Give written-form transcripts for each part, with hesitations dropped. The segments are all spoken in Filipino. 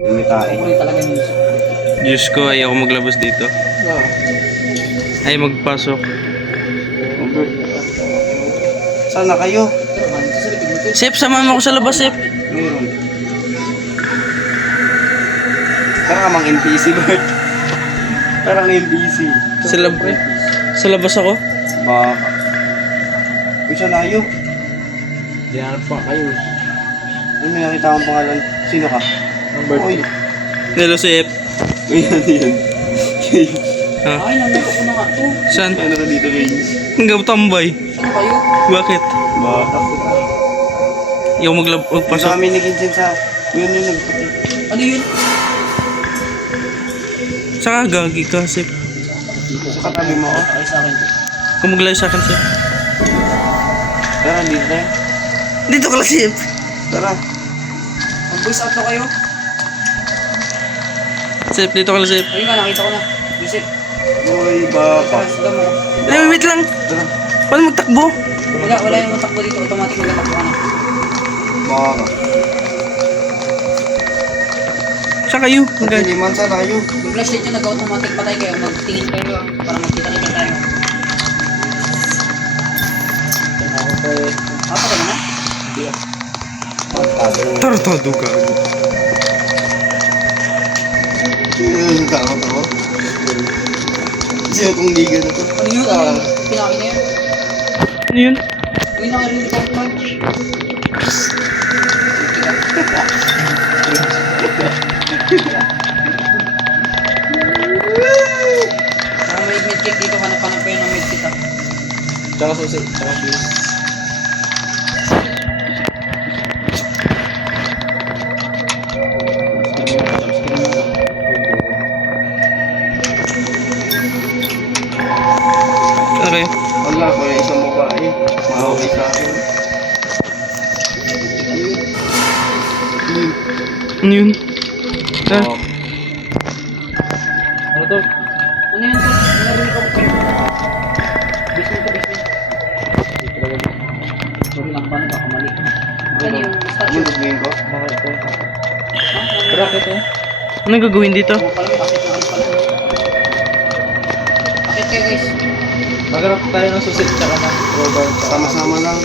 Lumitain. Diyos ko, ayaw maglabas dito. Ay, magpasok. Sana kayo? Sep, samahan mo ako sa labas, Sep. Meron. Parang kamang NPC, Bert. Parang NPC. Sa labas ako. Baka. Uy, sana kayo? Diyan pa kayo. Uy, may nakita akong pangalan. Sino ka? Uy. Hello, Sep. Uy, ano yun? Ha? Ay, nandito ko na nga to. Saan? Ano ka dito, Reigns? Hanggang tambay. Ano kayo? Bakit? Baka. Ayaw Pasok magpasok. kami ni Vincent sa... Yun yung nagputi. Ano yun? Saka gagi ka, Sep. Sa katabi mo ako. Ay, sa akin. Kung maglay sa akin, Sep. Tara, dito tayo. Dito ka lang, Sep. Tara. Mag-voice out na kayo. Sep, dito ka lang, Sep. Ayun nga, nakita ko na. Yusip. Uy, baka. Tara, sundan mo. Ay, wait lang. Tara. Paano magtakbo? Wala yung matakbo dito. Automatic magtatakbo ka na. Baka. Saan kayo? Sa tiliman, sana kayo? Yung flashlight nyo nag-automatic patay kayo. Magtingin kayo para magkita-kita tayo. Patay na? Tartado ka. Takot ako. Sino tong liga na to? Ano yun? Ano yun? Pinaki na yun? Ano yun? Uy, nakarinig ako punch. May medkit dito. Hanap-hanap kayo ng medkit ah. Tsaka susi. Tsaka fuse. Saan kayo? Wala ko yung isang babae. Mahaway sa akin. Ano yun? Ah, Oh. Ano to? Ano yun to? Narinig ako kayo. Basement to basement. Sorry lang, paano baka mali? Ano yung statue? Ano gagawin ko? Mga ito. Ha? Bracket eh. anong gagawin dito? Ano pala, bakit na pala? Bakit kayo guys? Maghanap tayo ng susi. Tsaka ng crowbar. Sama-sama lang.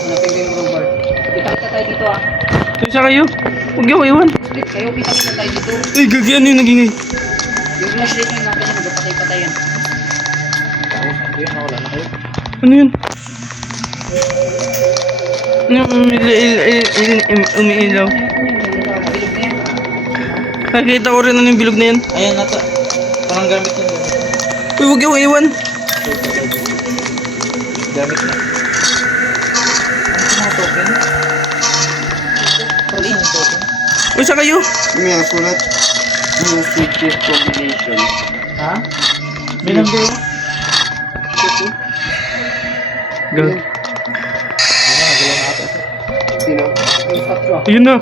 Hanapin ko yung crowbar. Kita-kita tayo dito ah. Saan kayo? Huwag niyo ako iwan. Split kayo, kita-kita tayo dito. Ay, gagi, ano yung nagingay? Yung flashlight nyo, natin na magpatay-patayan. Tapos ano yun? Nawala na kayo. Ano yun? Ano yung umiilaw? Bilog na yan. Nakikita ko rin ano yung bilog na yan. Ayan nata. Parang gamit niya. Uy, huwag niyo ako iwan. Gamit niya. Ano yung mga token? Ano yung token? Uy, saan kayo? May sulat. Yung secret combination. Ha? May number mo? Gag. Ano, nagalaw na ata. Sino? Yung statue ah. Ayun na.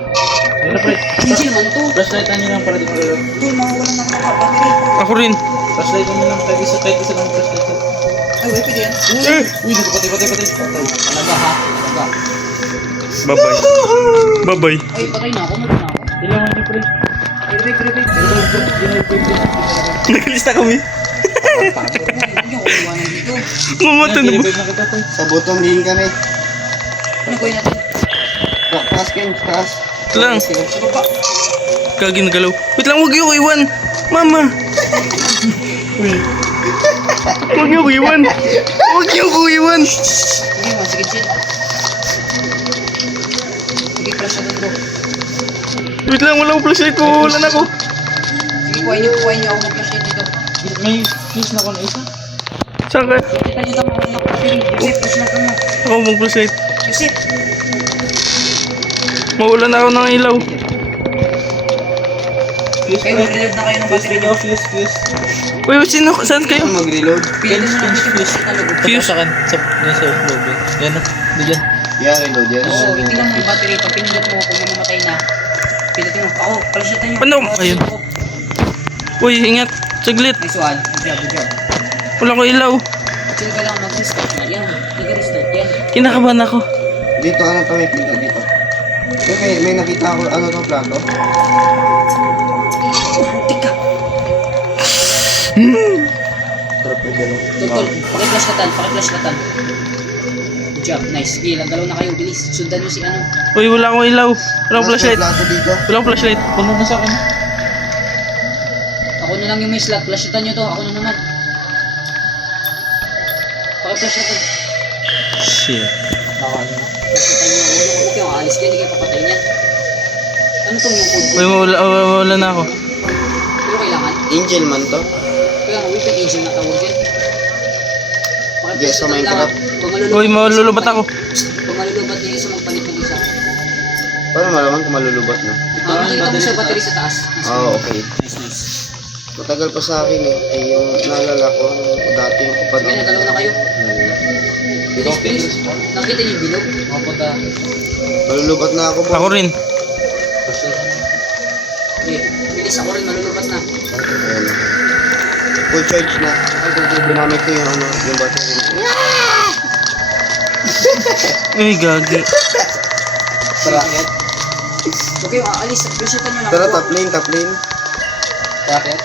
Yun na pre. Hindi naman to. Flashlight nyo lang para di mag-alert. Ito, mawawalan ng battery. Ako rin. Flashlight nyo lang kahit isa lang flashlight. Ay, wait, pwede yan. Eh! Uy, dito patay. Talaga ha? Talaga. Bye-bye. Bye-bye. Ay, patay na ako. Matay na ako. Kailangan nyo pre. Ay, revive. Nakalista kami. Hindi ako iwanan dito. Mamatay na ba? Revive na kita pre. Sa bottom din kami. Ano gawin natin? Taas Ken, taas. Ito lang. Sa baba. Gagi nagalaw. Wait lang, huwag niyo ako iwan. Mama. Huwag niyo ako iwan. Huwag niyo ako iwan. Sige, sige, chill. Sige, flash na bro. Wait lang, wala akong flashlight ko. Wala na ako. Sige, kuhain niyo ako mag-flashlight dito. May fuse na ko na isa. Saan ka? Kita niyo tama ako battery. Yusip, flashlight mo. Ako mag-flashlight. Yusip. Mawala na ako ng ilaw. Fuse Kayo, pre. mag-reload na kayo ng battery niyo. Fuse. Uy, sino? Saan kayo? Saan mag-reload? Pilitin mo lang dito yung flashlight na logo. Fuse sa kan. Dun sa loob. Yan o. Diyan. Yeah, reload yan. Oo, tingnan mo yung battery. Pag pinindot mo, kung mamamatay na, pilitin mo. Ako, flashlight niyo. Ano? Ayun. Uy, ingat. Saglit. Nice one. Good job. Wala ko ilaw. Chill ka lang, mag-restart na. Yan, i-restart yan. Kinakabahan ako. Dito, ano to, may pinto dito. May nakita ako, ano to, plato? Sarap na galaw. Tol, paki-flash na tan. Good job, nice. Sige, lang dalaw na kayo, bilis. Sundan mo si ano. Uy, wala akong ilaw. Wala akong flashlight. Plato dito. Wala akong flashlight. Puno na sa akin. Ako na lang yung may slot, flashitan nyo to, ako na naman. Paki-flash na tan. Shit. Nakaano na. Flashitan nyo, huwag kayo, aalis kayo, hindi kayo papatay niyan. Ano to yung code? Uy, wala na ako. Pero kailangan. Angel man to. Kaya nga, weapon angel na tawag dyan. Yes, sa Minecraft. Uy, malulubat ako. Kung malulubat niya isa, magpalit ng isa. Paano malaman kung malulubat na? Nakikita mo sa battery sa taas. Oo, okay. Nice, nice. Matagal pa sa akin eh. Eh, yung naalala ko, dati yung kapag... Sige, nadalaw na kayo. Bilis, bilis. Nakita niyo yung bilog? Makapunta. Malulubat na ako po. Ako rin. Sige, bilis ako rin, malulubat na. Ayan. Full charge na. Ginamit ko yung ano, yung battery. Uy, gagi. Tara. Okay, aalis. Flashitan nyo lang. Tara, top lane, top lane. Bakit?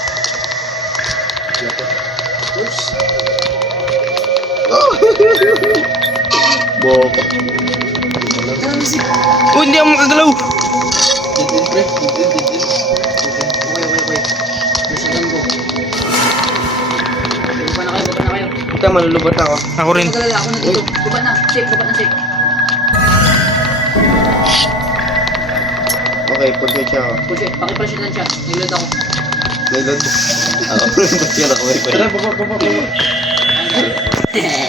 Oops. Boba. Tara, Missy. Uy, hindi ako makagalaw. Didin, pre. Didin. Okay. Flashitan ko. Okay, baba na kayo. Ito, malulubat ako. Ako rin. Magalala, ako na dito. Baba na. Safe. Okay, full charge ako. Push it. Pakiplashitan siya. Nilod ako. Nailod. Ako, ba't yan ako may Tara, baba.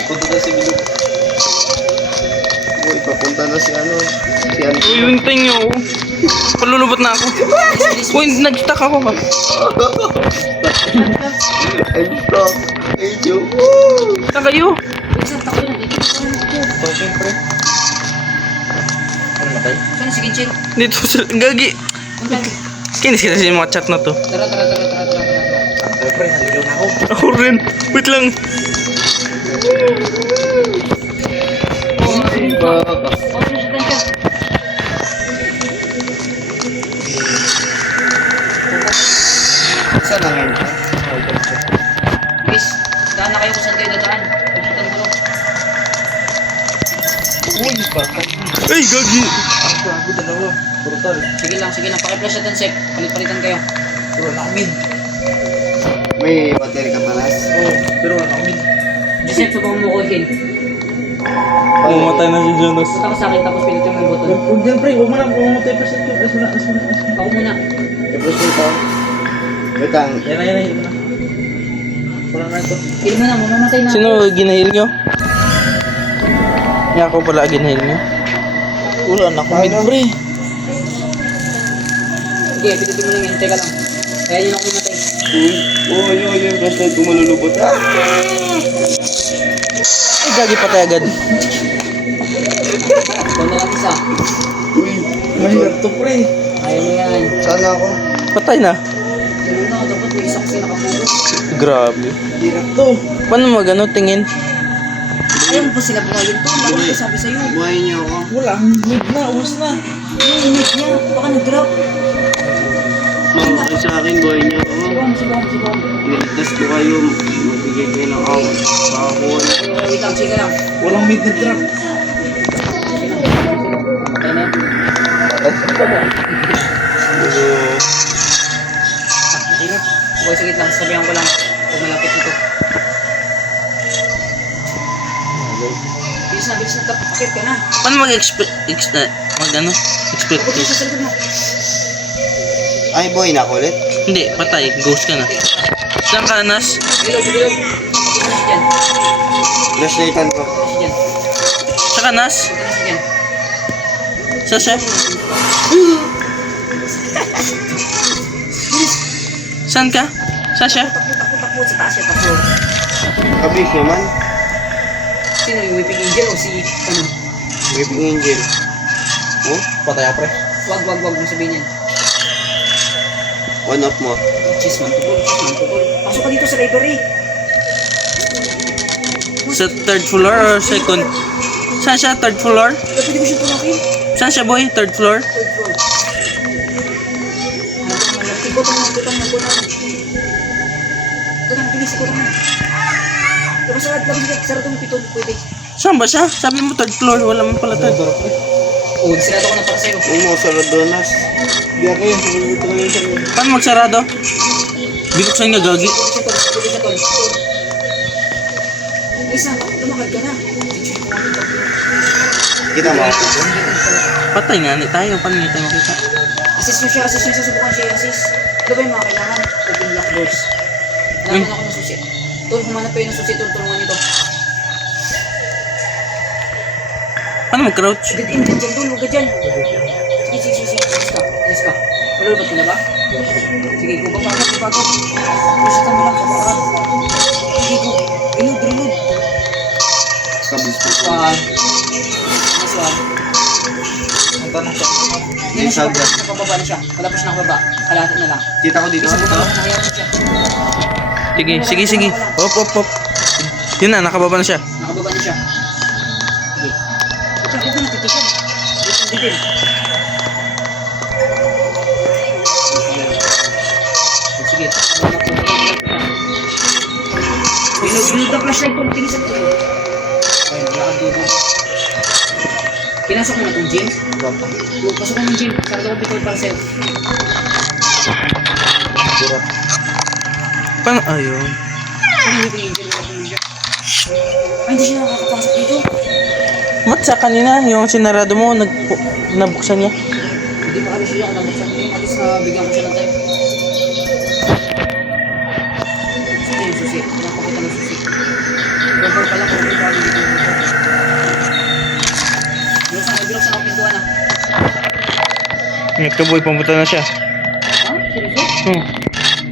Punta na si Bilog. Uy, papunta na si ano. Si ano. Uy, hintay niyo ako. Palulubat na ako. Uy, nag-stuck ako ba? I'm stuck. Hey, Joe. Saan kayo? Saan tako na? Dito. Toshing, pre. Ano matay? Saan si Kinchin? Dito sila. Gagi. Kinis kita sa mga chat na to. Tara. Ay, pre. Naligaw na ako. Ako rin. Wait lang. Flashitan siya. Isa na ngayon. Guys, daan na kayo kung saan kayo dadaan. Flashitan ko lang. Uy, bakit? Ay, gagi. Ang grabe, dalawa. Brutal. Sige lang. Pakiplashitan sec. Palit-palitan kayo. Pero wala akong mid. May battery ka palas. Oo, pero wala akong mid. Joseph, subukan mo ko heal. Pumatay na si Jonas. Punta ka sa akin tapos pilitin mo yung button. Huwag yan, pre. Huwag mo na. Pumatay pa siya. As mo na. Ako muna. I-push mo ito. Wait lang. Yan na. Yan na. Wala na ito. Heal mo na, mamamatay na. Sino ginahil nyo? Nga ako pala ginahil nyo. Wala na akong mid, pre. Sige, pilitin mo lang yan. Teka lang. Kaya yun ako pumatay. Yung flashlight ko malulubot. Ay, gagi patay agad. Ikaw na lang isa. Mahirap to, pre. Kaya mo yan. Sana ako. Patay na. Ganun na, dapat may isa kasi nakapulos. Grabe. Hirap to. Paano magano tingin? Ayaw mo pa sila buhayin to. Bakit ko sabi sa'yo? Buhayin niyo ako. Wala. Mid na. Ubus na. Yung image niya, baka nag-drop. Mawakay sa akin, buhayin niyo ako. Sigong. Niligtas ko kayo. Magbigay kayo ng awat. Pakakuha na. Wait lang, sige lang. Walang mid na drop. Patay na yun. Nakirap. Okay, sige lang. Sabihan ko lang. Huwag malapit nito. Bilis na. Tapakit ka na. Paano mag-expect mag-ano? Expect Huwag sa salita mo. Ay, buhay na ako ulit. Hindi, patay. Ghost ka na. Saan ka, Nas? Bilog. Ito na si Jan. Flashlightan ko. Saan ka, Nas? Sa chef? Saan ka? Sa chef? Takbo sa taas siya. Takbo. Kabis naman. Sino yung whipping angel o si ano? Whipping angel. Oh, Patay ako, pre. Wag mo sabihin yan. one off mo. Cheese man tukol. Pasok ka dito sa library. Sa third floor or second? Saan siya? Third floor? Pwede ko siya tumakin. Saan siya, boy? Third floor? Third floor. Ikutan mo. na, bilis, ikaw na. Labas agad, sarado mo pito, pwede. Saan ba siya? Sabi mo third floor, wala man pala third. Oh, sarado ko na para sa'yo. Oo, Saradonas. Di ako yun. Ito lang yun. Paano magsarado? Binuksan nga gagi. Pwede siya, tol. Isa, lumakad ka na. Kita mo. Patay nga ni tayo. Paano nga tayo makita? Assist nyo siya, susubukan siya, assist. Ano ba yung mga kailangan? Open lock doors. Hanapan ako ng susi. Tol, humanap kayo ng susi, tol, tulungan nyo to. Paano mag-crouch? Agad in, dyan, tol, huwag ka dyan. Sige. Alis ka. Malulubad ka na ba? Sige, go, papagod. Pusitan mo lang, kapakarap. Sige, go. Reload. Kabis. Nice one. Ito na siya. Yan na siya, nakababa na siya. Wala pa siya nakababa. Kalahati na lang. Kita ko dito. Isa buka na nangyayari siya. Sige. Hop. Yun na, nakababa na siya. Nakababa na siya. Sige. Huwag ka natitikan. Dito. Sige. Reload the flashlight ko. Pinisan ko. Ayun, lakad dito. Pinasok mo na itong gym. Pasok mo ng gym. Sarado ko bitol para sa'yo. Paano? Ayun. Ay, hindi siya nakakapasok dito. Ba't sa kanina, yung sinarado mo, nabuksan niya? Hindi mo alis siya. Nabuksan ko yung alis na bigyan ko siya ng time. Sige yung susi. Napakita ng susi. Cover pala kung hindi pala dito. Biloksan ako pintuan na. Ingat ka boy, pamunta na siya. Ha? Seryoso?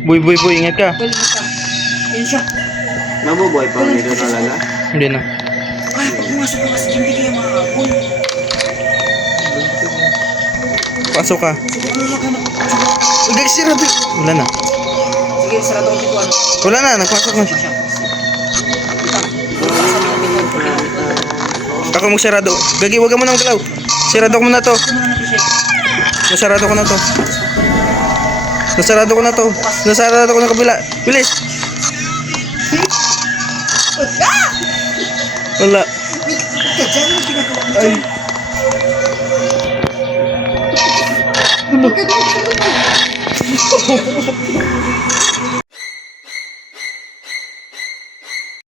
Boy, ingat ka. Galing ka. Ayun siya. Mabubuhay pa nito talaga. Hindi na. Ay, pag pumasok ka kasi hindi kayo makakapon. Pasok ka. Sige, ano lang ka na? Huwag sirado. Wala na. Sige, sarado ko pintuan. Wala na, nagpasok na siya. Siya. Ako magsarado. Gagi, huwag ka muna magalaw. Sirado ko muna to. Nasarado ko na to. Nasarado ko na kabila. Bilis. Wala. Ay.